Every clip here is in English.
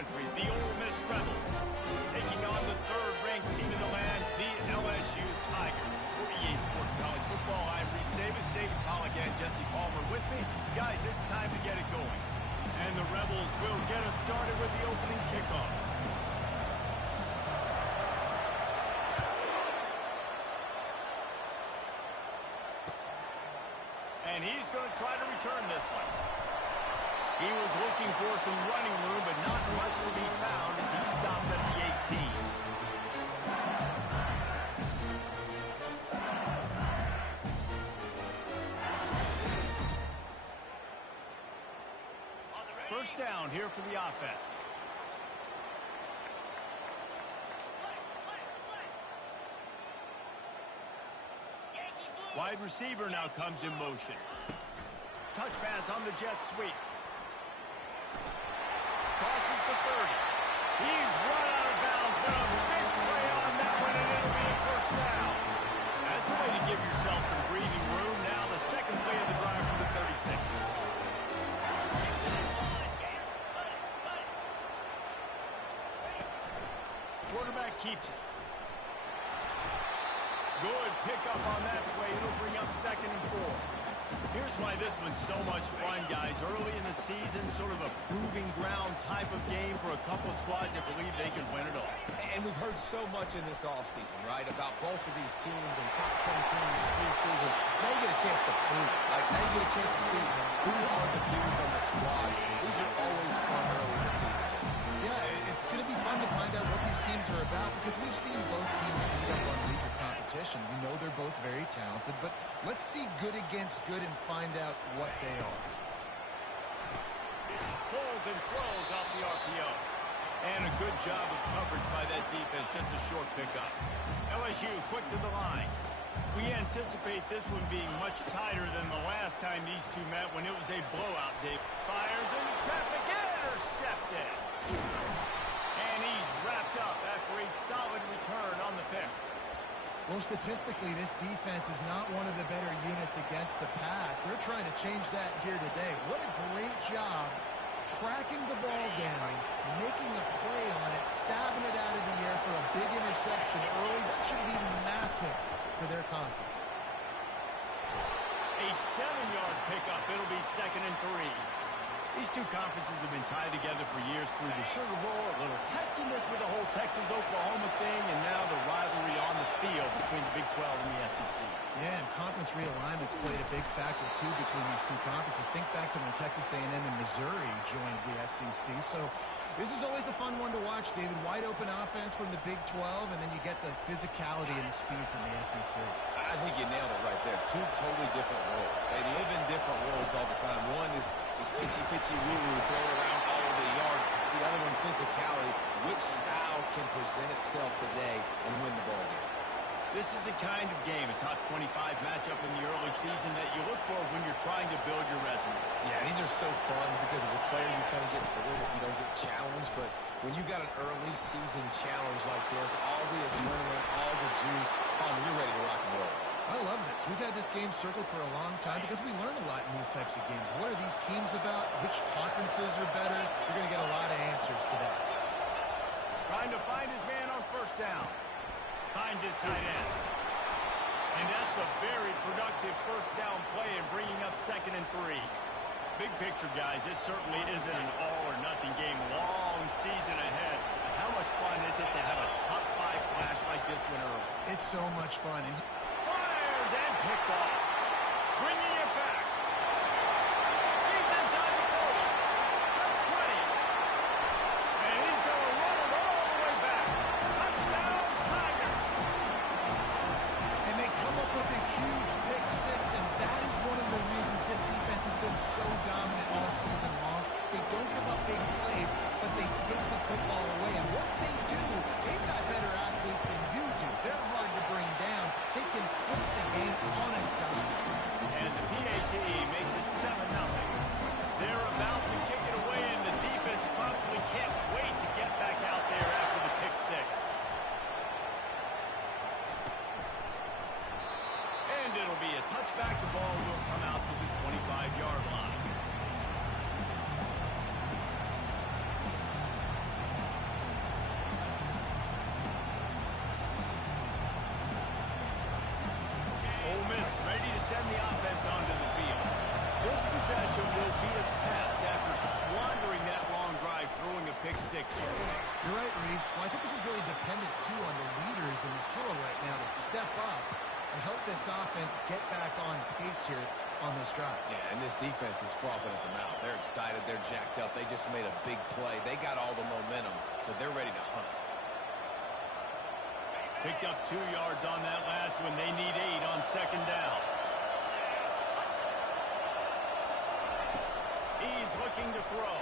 country, the Ole Miss Rebels, taking on the third-ranked team in the land, the LSU Tigers. For EA Sports College Football, I'm Reese Davis, David Pollack, and Jesse Palmer with me. Guys, it's time to get it going. And the Rebels will get us started with the opening kickoff. And he's going to try to return this one. He was looking for some running room, but not much to be found as he stopped at the 18. First down here for the offense. Wide receiver now comes in motion. Touch pass on the jet sweep. Crosses the 30. He's run out of bounds, but a big play on that one, and it'll be a first down. That's a way to give yourself some breathing room. Now the second play of the drive from the 36. Quarterback keeps it. Good pickup on that play. It'll bring up 2nd and 4. Here's why this one's so much fun, guys. Early in the season, sort of a proving ground type of game for a couple squads that believe they can win it all. And we've heard so much in this offseason, right, about both of these teams and top 10 teams preseason. Now you get a chance to prove it. Like, now you get a chance to see who are the dudes on the squad. These are always fun early in the season, Jason. Yeah, it's going to be fun to find out what these teams are about because we've seen both teams beat up on weaker competition. We know they're both very talented, but let's see good against good and find out what they are. Pulls and throws off the RPO. And a good job of coverage by that defense, just a short pickup. LSU quick to the line. We anticipate this one being much tighter than the last time these two met when it was a blowout. Dave fires into traffic, intercepted. And he's wrapped up after a solid return on the pick. Well, statistically, this defense is not one of the better units against the pass. They're trying to change that here today. What a great job tracking the ball down, making a play on it, stabbing it out of the air for a big interception early. That should be massive for their confidence. A 7-yard pickup. It'll be 2nd and 3. These two conferences have been tied together for years through the Sugar Bowl, a little testiness with the whole Texas-Oklahoma thing, and now the rivalry on the field between the Big 12 and the SEC. Yeah, and conference realignments played a big factor, too, between these two conferences. Think back to when Texas A&M and Missouri joined the SEC. So this is always a fun one to watch, David. Wide open offense from the Big 12, and then you get the physicality and the speed from the SEC. I think you nailed it right there. Two totally different worlds. They live in different worlds all the time. One is pitchy woo-woo, throw around all over the yard. The other one, physicality. Which style can present itself today and win the ball game? This is the kind of game, a top 25 matchup in the early season that you look for when you're trying to build your resume. Yeah, these are so fun because as a player you kind of get bored if you don't get challenged, but when you got an early season challenge like this, all the adrenaline, all the juice, you're ready to rock and roll. I love this. We've had this game circled for a long time because we learn a lot in these types of games. What are these teams about? Which conferences are better? You're going to get a lot of answers today. Trying to find his man on first down. Finds his tight end. And that's a very productive first down play and bringing up 2nd and 3. Big picture, guys, this certainly isn't an all-or-nothing game. Long season ahead. But how much fun is it to have a top 5 flash like this one early? It's so much fun. And fires and picked off. Bringing it back. He's inside the 40. The 20. And he's going to run it all the way back. Touchdown, Tiger. And they come up with a huge pick 6, and that is one of the reasons this defense has been so dominant all season long. They don't give up big plays, but they take the football away. And once they do, they've got better athletes than you do. They're hard to bring down. They can flip the game on a dime. pick six here. You're right, Reese. Well, I think this is really dependent, too, on the leaders in this huddle right now to step up and help this offense get back on pace here on this drive. Yeah, and this defense is frothing at the mouth. They're excited. They're jacked up. They just made a big play. They got all the momentum, so they're ready to hunt. Picked up 2 yards on that last one. They need 8 on second down. He's looking to throw.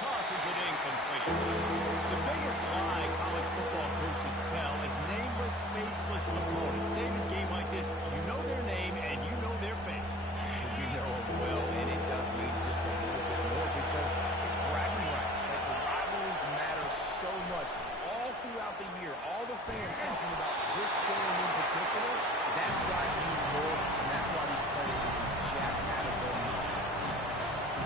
Tosses it incomplete. The biggest lie college football coaches tell is nameless, faceless opponent. David, game like this, you know their name and you know their face. You know them well, and it does mean just a little bit more because it's bragging rights. Like the rivalries matter so much. All throughout the year, all the fans talking about this game in particular, that's why it means more, and that's why these players will be jacked out of their minds.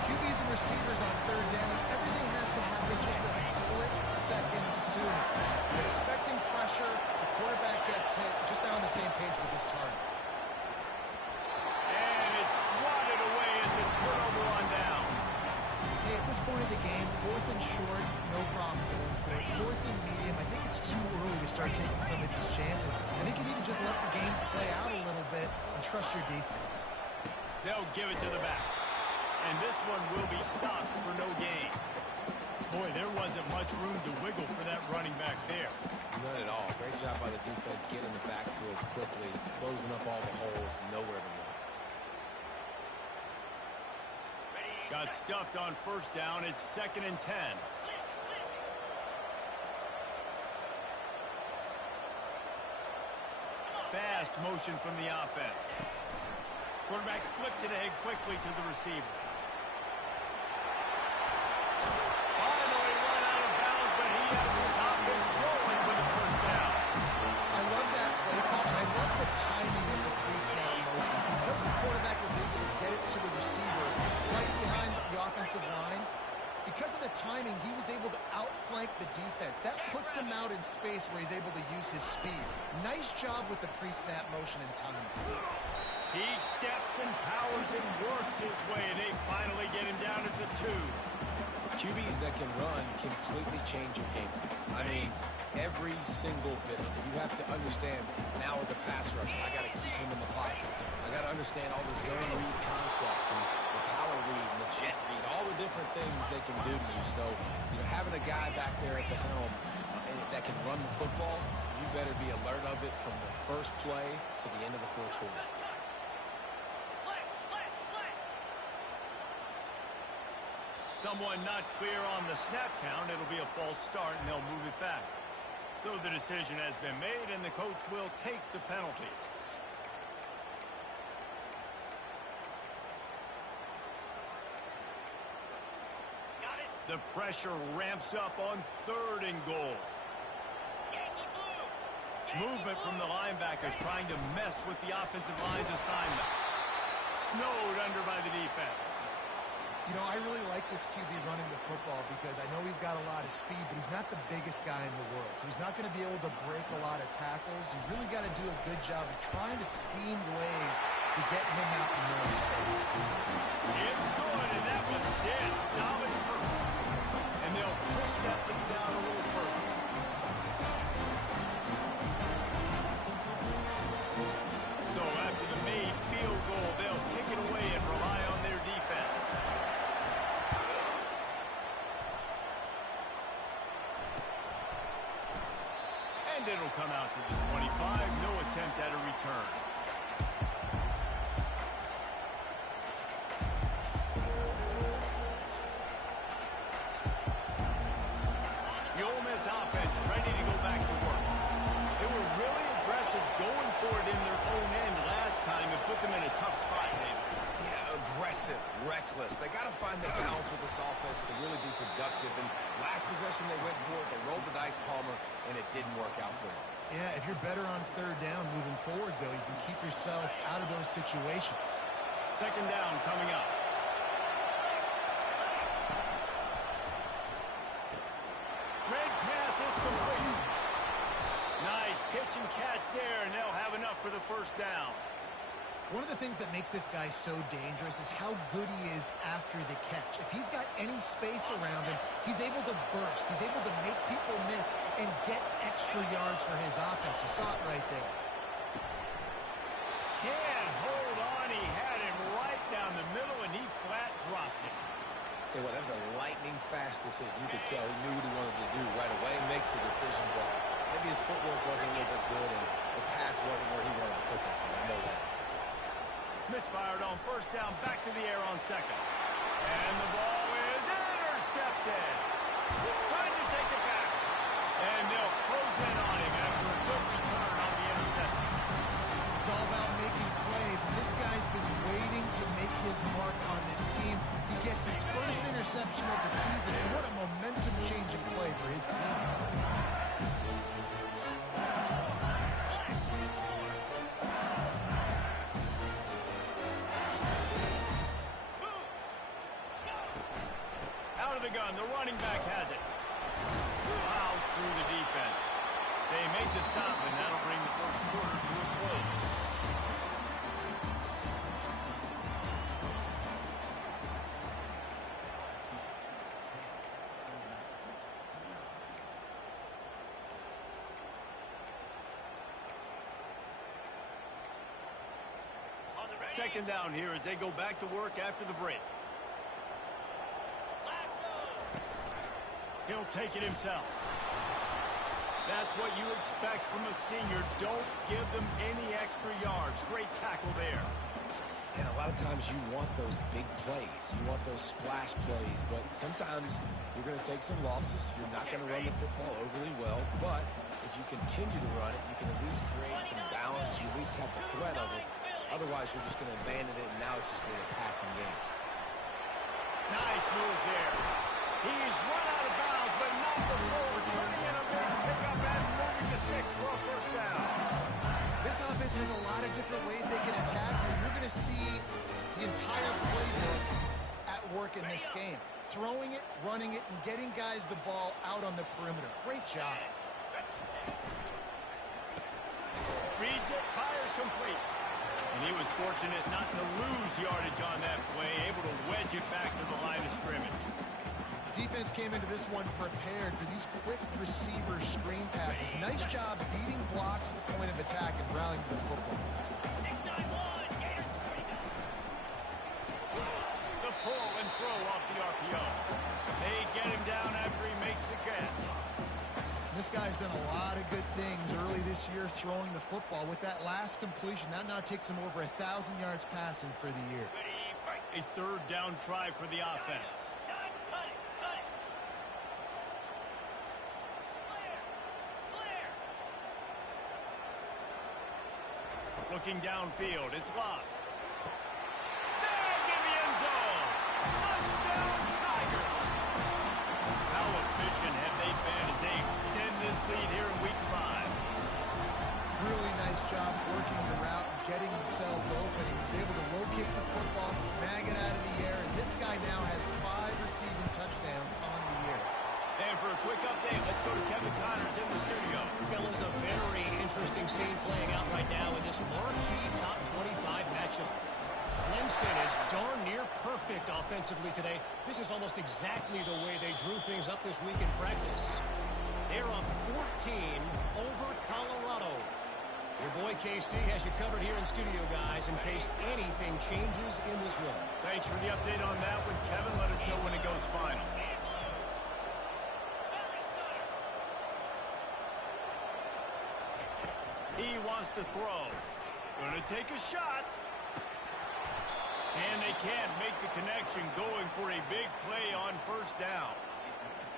QBs and receivers on third down, everything has to happen just a split second sooner. They're expecting pressure, the quarterback gets hit, just now on the same page with his target. And it's swatted away. It's a turnover on downs. Hey, at this point of the game, 4th and short, no problem going for it. 4th and medium, I think it's too early to start taking some of these chances. I think you need to just let the game play out a little bit and trust your defense. They'll give it to the back. And this one will be stopped for no gain. Boy, there wasn't much room to wiggle for that running back there. None at all. Great job by the defense getting in the backfield quickly, closing up all the holes, nowhere to run. Got stuffed on first down. It's 2nd and 10. Fast motion from the offense. Quarterback flips it ahead quickly to the receiver. Finally run out of bounds, but he has his offense rolling with the first down. I love that play call, and I love the timing of the pre-snap motion. Because the quarterback was able to get it to the receiver right behind the offensive line, because of the timing, he was able to outflank the defense. That puts him out in space where he's able to use his speed. Nice job with the pre-snap motion and timing. He steps and powers and works his way. They finally get him down at the 2. QBs that can run completely change your game. I mean, every single bit of it. You have to understand, now as a pass rusher, I got to keep him in the pocket. I got to understand all the zone read concepts and the power read and the jet read, all the different things they can do to you. So, you know, having a guy back there at the helm that can run the football, you better be alert of it from the first play to the end of the 4th quarter. Someone not clear on the snap count. It'll be a false start, and they'll move it back. So the decision has been made, and the coach will take the penalty. The pressure ramps up on 3rd and goal. Movement from the linebackers trying to mess with the offensive line's assignments. Snowed under by the defense. You know, I really like this QB running the football because I know he's got a lot of speed, but he's not the biggest guy in the world. So he's not going to be able to break a lot of tackles. You really got to do a good job of trying to scheme ways to get him out in more space. It's good, and that was dead solid. And they'll push that lead down a little further. So after the made field goal, they'll kick it away and rely on their defense. And it'll come out to the 25. No attempt at a return. The Ole Miss offense ready to go back to work. They were really aggressive going for it in their own end last time and put them in a tough spot, David. Yeah, aggressive, reckless. They got to find the balance with this offense to really be productive. And last possession they went for it. They rolled the dice, Palmer, and it didn't work out for them. Yeah, if you're better on 3rd down moving forward, though, you can keep yourself out of those situations. 2nd down coming up. Red pass, it's complete. Nice pitch and catch there, and they'll have enough for the first down. One of the things that makes this guy so dangerous is how good he is after the catch. If he's got any space around him, he's able to burst. He's able to make people miss and get extra yards for his offense. You saw it right there. Can't hold on. He had him right down the middle, and he flat dropped it. Tell you what, that was a lightning-fast decision. You could tell he knew what he wanted to do right away. Makes the decision, but maybe his footwork wasn't a little bit good, and the pass wasn't where he wanted to put that thing. I know that. Misfired on first down, back to the air on second. And the ball is intercepted. Trying to take it back. And they'll close in on him after a good return on the interception. It's all about making plays, and this guy's been waiting to make his mark on this team. He gets his first interception of the season, and what a momentum-changing play for his team. Out of the gun, the running back has it. Plows through the defense. They make the stop, and that'll bring the first quarter to a close. Second down here as they go back to work after the break. He'll take it himself. That's what you expect from a senior. Don't give them any extra yards. Great tackle there. And a lot of times you want those big plays. You want those splash plays, but sometimes you're going to take some losses. You're not going to run the football overly well, but if you continue to run it, you can at least create some balance. You at least have the threat of it. Otherwise, you're just going to abandon it, and now it's just going to be a passing game. Nice move there. He's run out of bounds, but not before turning in a big pickup and moving the sticks for a first down. This offense has a lot of different ways they can attack you. You're going to see the entire playbook at work in this game. Throwing it, running it, and getting guys the ball out on the perimeter. Great job. Reads it, fires complete. And he was fortunate not to lose yardage on that play, able to wedge it back to the line of scrimmage. Defense came into this one prepared for these quick receiver screen passes. Nice job beating blocks at the point of attack and rallying to the football. The pull and throw off the RPO. They get him down after he makes the catch. This guy's done a lot of good things early this year throwing the football. With that last completion, that now takes him over 1,000 yards passing for the year. A third down try for the offense. Looking downfield, it's locked. Snagged in the end zone. Touchdown, Tiger. How efficient have they been as they extend this lead here in week 5? Really nice job working the route and getting himself open. He was able to locate the football, snag it out of the air, and this guy now has 5 receiving touchdowns on the year. And for a quick update, let's go to Kevin Connors in the studio. Fellas, a very interesting scene playing out right now in this marquee top 25 matchup. Clemson is darn near perfect offensively today. This is almost exactly the way they drew things up this week in practice. They're up 14 over Colorado. Your boy KC has you covered here in studio, guys, in case anything changes in this one. Thanks for the update on that one, Kevin. Let us know when it goes final. He wants to throw. Going to take a shot. And they can't make the connection, going for a big play on first down.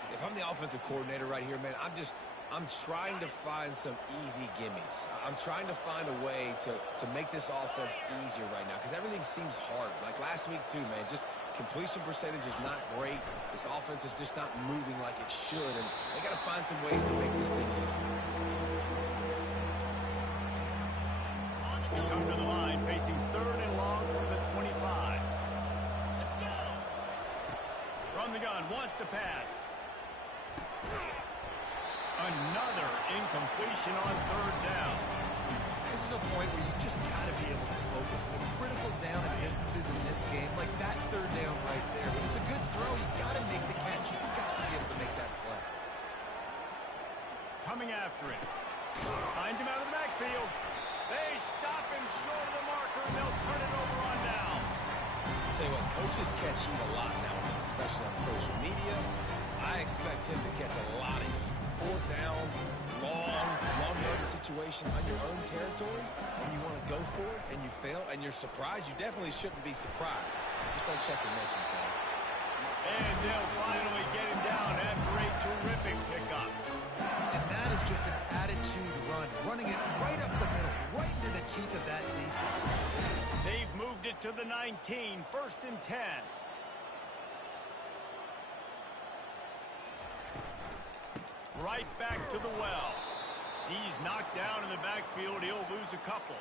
If I'm the offensive coordinator right here, man, I'm trying to find some easy gimmies. I'm trying to find a way to make this offense easier right now because everything seems hard. Like last week too, man, just completion percentage is not great. This offense is just not moving like it should, and they got to find some ways to make this thing easier. They come to the line facing third and long from the 25. Let's go. Run the gun, wants to pass. Another incompletion on third down. This is a point where you just got to be able to focus. The critical down and distances in this game, like that third down right there. When it's a good throw, you got to make the catch. You got to be able to make that play. Coming after it. Finds him out of the backfield. They stop him short of the marker, and they'll turn it over on down. Tell you what, coaches catch heat a lot now, especially on social media. I expect him to catch a lot of heat. Fourth down, long yardage situation on your own territory, and you want to go for it, and you fail, and you're surprised. You definitely shouldn't be surprised. Just don't check your mentions, man. And they'll finally get him down after a terrific pickup. And that is just an attitude run, running it right up the middle, right into the teeth of that defense. They've moved it to the 19, 1st and 10. Right back to the well. He's knocked down in the backfield. He'll lose a couple.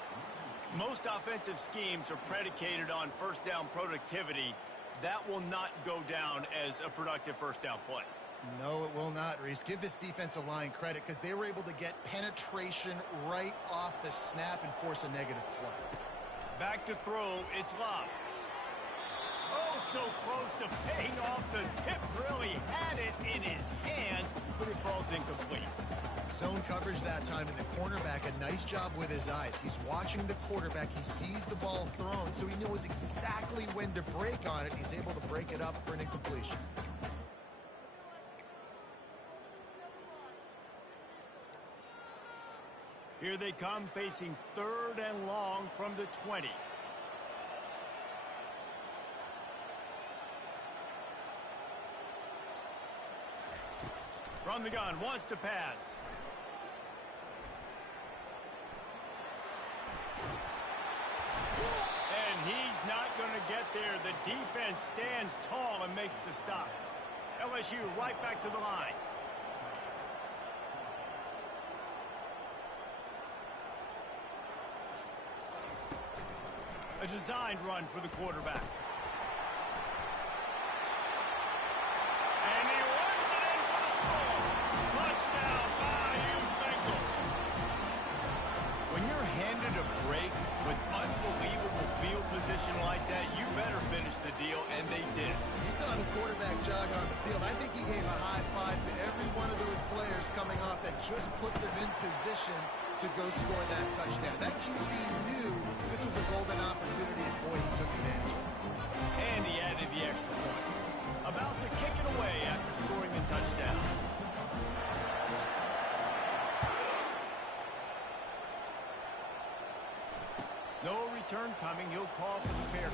Most offensive schemes are predicated on first down productivity. That will not go down as a productive first down play. No, it will not, Reese. Give this defensive line credit because they were able to get penetration right off the snap and force a negative play. Back to throw. It's Love. Oh, so close to paying off the tip. Really had it in his hands, but it falls incomplete. Zone coverage that time, and the cornerback, a nice job with his eyes. He's watching the quarterback. He sees the ball thrown, so he knows exactly when to break on it. He's able to break it up for an incompletion. Here they come, facing 3rd and long from the 20. From the gun, wants to pass. And he's not going to get there. The defense stands tall and makes the stop. LSU right back to the line. A designed run for the quarterback. And he runs it in for the score. Touchdown, Bayou Bengals. When you're handed a break with unbelievable field position like that, you better finish the deal, and they did. You saw the quarterback jog on the field. I think he gave a high five to every one of those players coming off that just put them in position to go score that touchdown. That QB knew this was a golden opportunity, and boy, he took advantage of it. And he added the extra point. About to kick it away after scoring the touchdown. No return coming. He'll call for the fair.